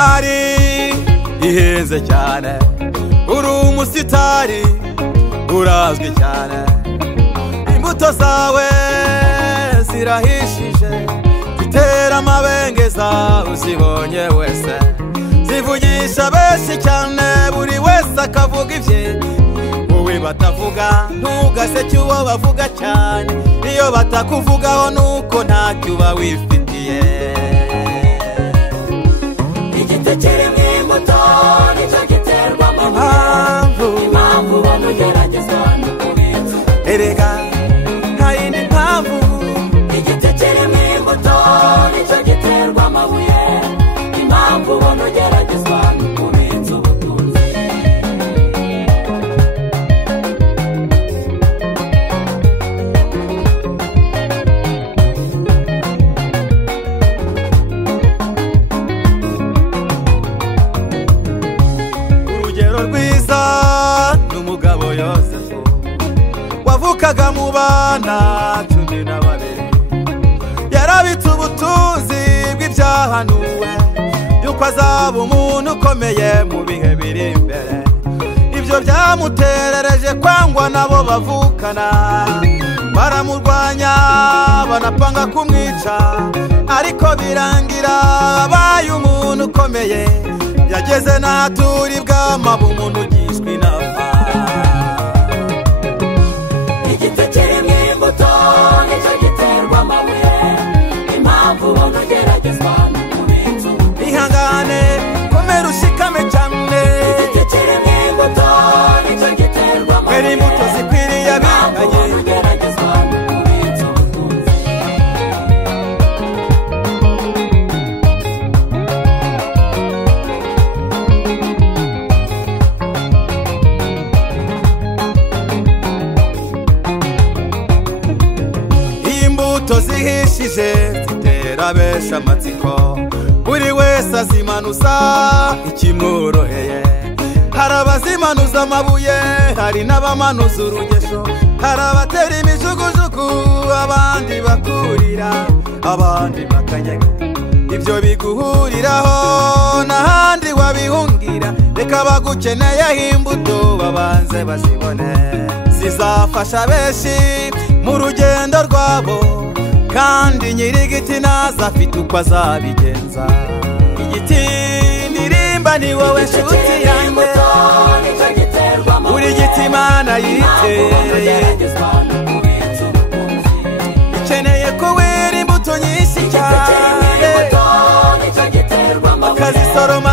imari ihenze cyane, uri umusitari urazwi cyane, imbuto zawe zirahishije zitera amabengeza, uzibonye wese zivugisha benshi cyane, buri wese akavuga ibye, wowe batavuga ntugaseke uwo bavuga cyane, iyo batakuvugaho nuko ntacyo uba wifitiye. Igiti kiri mu imbuto nicyo giterwa amabuye, impamvu ubona ugeragezwa no kubitsa, erega nta yindi mpamvu. igiti kiri mu imbuto nicyo giterwa amabuye, impamvu ubona ugeragezwa no kubitsa ubutunzi. Urugero rwiza n'umugabo Yosefu wavukaga mu bana 12, yarabitse ubutunzi bw'ibyahanuwe yuko azaba umuntu ukomeye mu bihe biri imbere. Ibyo byamuterereje kwangwa nabo bavukana, baramurwanya banapanga kumwica, ariko birangira abaye umuntu ukomeye, yageze n'ahaturi bw'amabu umuntu ugishwa inama. Igiti kiri mu imbuto nicyo giterwa amabuye, impamvu ubona ugeragezwa no kubitsa ubutunzi. Ihangane komera ushikame cyane, Igiti kiri mu imbuto nicyo giterwa amabuye, kwera imbuto zikwiriye impamvu ubona abihanye. ugeragezwa no kubitsa ubutunzi. Imbuto zihishije zitera benshi amatsiko, buri wese azimanuza ikimworoheye. Hari abazimanuza amabuye, hari n'abamanuza urugesho, hari abatera imijugujugu, abandi bakurira, abandi bakanyega. Ibyo biguhuriraho n'ahandi wabihungira, reka bagukeneyeho imbuto babanze bazibone, zizafasha benshi mu rugendo rwabo, kandi nyir'igiti naza afite uko azabigenza. Igiti ndirimba ni wowe nshuti yanjye, uri igiti Imana yitereye, ikeneye ko wera imbuto nyinshi cyane, ukazisoroma